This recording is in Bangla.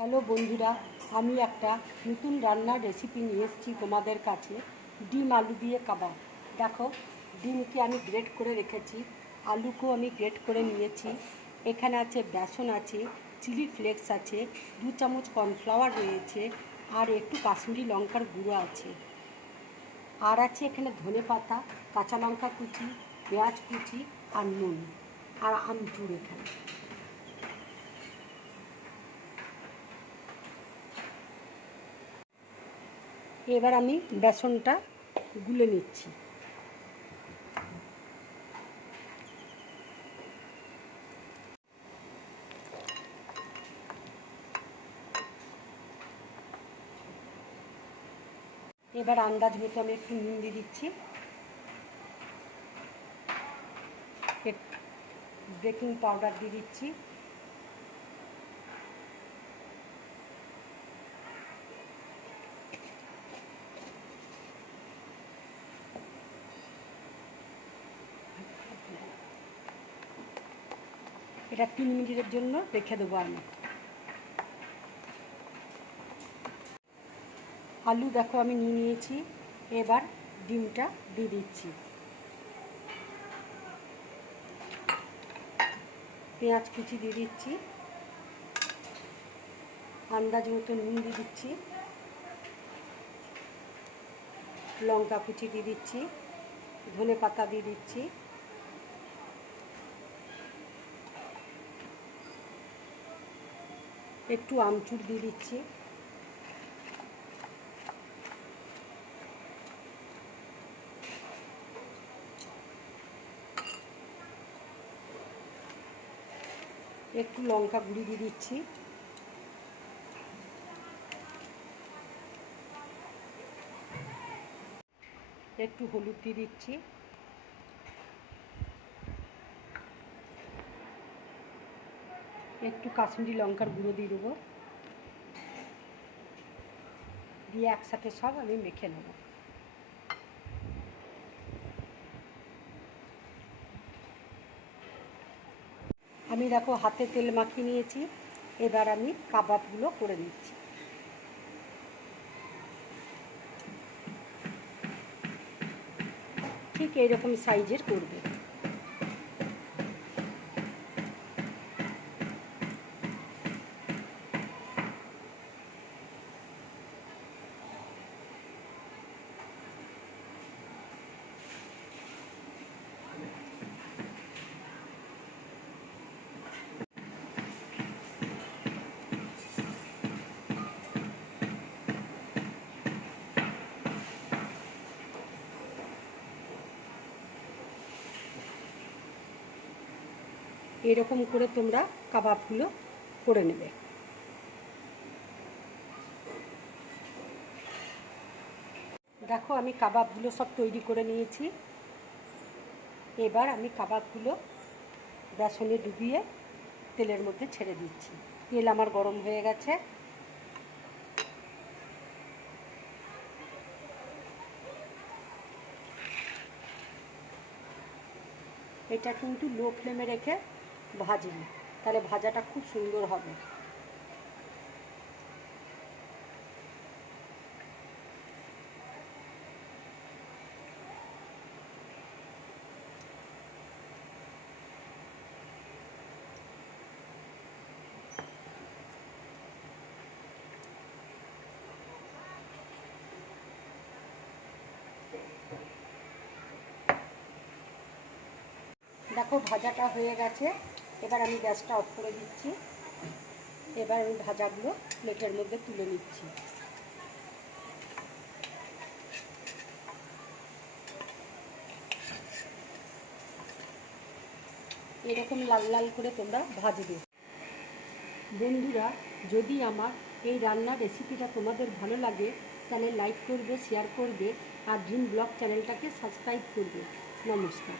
হ্যালো বন্ধুরা, আমি একটা নতুন রান্নার রেসিপি নিয়ে এসেছি তোমাদের কাছে। ডিম আলু দিয়ে কাবাব। দেখো, ডিমকে আমি গ্রেট করে রেখেছি, আলুকেও আমি গ্রেট করে নিয়েছি। এখানে আছে বেসন, আছে চিলি ফ্লেক্স, আছে 2 চামচ কর্নফ্লাওয়ার রয়েছে, আর একটু কাশ্মীরি লঙ্কার গুঁড়ো আছে, আর আছে এখানে ধনে পাতা, কাঁচা লঙ্কা কুচি, পেঁয়াজ কুচি, আর নুন, আর আমচুর। এখানে এবার আমি বেসনটা গুলে নিচ্ছি। এবার আন্দাজ মতো আমি একটু নুন দিয়ে দিচ্ছি, বেকিং পাউডার দিয়ে দিচ্ছি, এটা 3 মিনিটের জন্য রেখে দেবো আমি। আলু দেখো আমি নিয়ে নিয়েছি, এবার ডিমটা দিয়ে দিচ্ছি, পেঁয়াজ কুচি দিয়ে দিচ্ছি, আন্দাজ মতো নুন দিয়ে দিচ্ছি, লঙ্কা কুচি দিয়ে দিচ্ছি, ধনে পাতা দিয়ে দিচ্ছি, একটু আমচুর দিয়ে দিচ্ছি, একটু লঙ্কা গুঁড়ি দিয়ে দিচ্ছি, একটু হলুদ দিয়ে দিচ্ছি, একটু কাশ্মীরি লঙ্কার গুঁড়ো দিয়ে দেবো, দিয়ে একসাথে সব আমি মেখে নেব। আমি দেখো হাতে তেল মাখিয়ে নিয়েছি, এবার আমি কাবাবগুলো করে নিচ্ছি। ঠিক এইরকম সাইজের করবে। এরকম করে তোমরা কাবাবগুলো করে নেবে। দেখো আমি কাবাবগুলো সব তৈরি করে নিয়েছি। এবার আমি কাবাবগুলো বেসনে ডুবিয়ে তেলের মধ্যে ছেড়ে দিচ্ছি। তেল আমার গরম হয়ে গেছে। এটা কিন্তু লো ফ্লেমে রেখে ভাজবে, তাহলে ভাজাটা খুব সুন্দর হবে। দেখো ভাজাটা হয়ে গেছে, এবার আমি গ্যাসটা অফ করে দিচ্ছি। এবার আমি ভাজাগুলো প্লেটের মধ্যে তুলে নিচ্ছি। এরকম লাল লাল করে তোমরা ভাজবে। বন্ধুরা, যদি আমার এই রান্নার রেসিপিটা তোমাদের ভালো লাগে তাহলে লাইক করবে, শেয়ার করবে, আর ড্রিম ব্লগ চ্যানেলটাকে সাবস্ক্রাইব করবে। নমস্কার।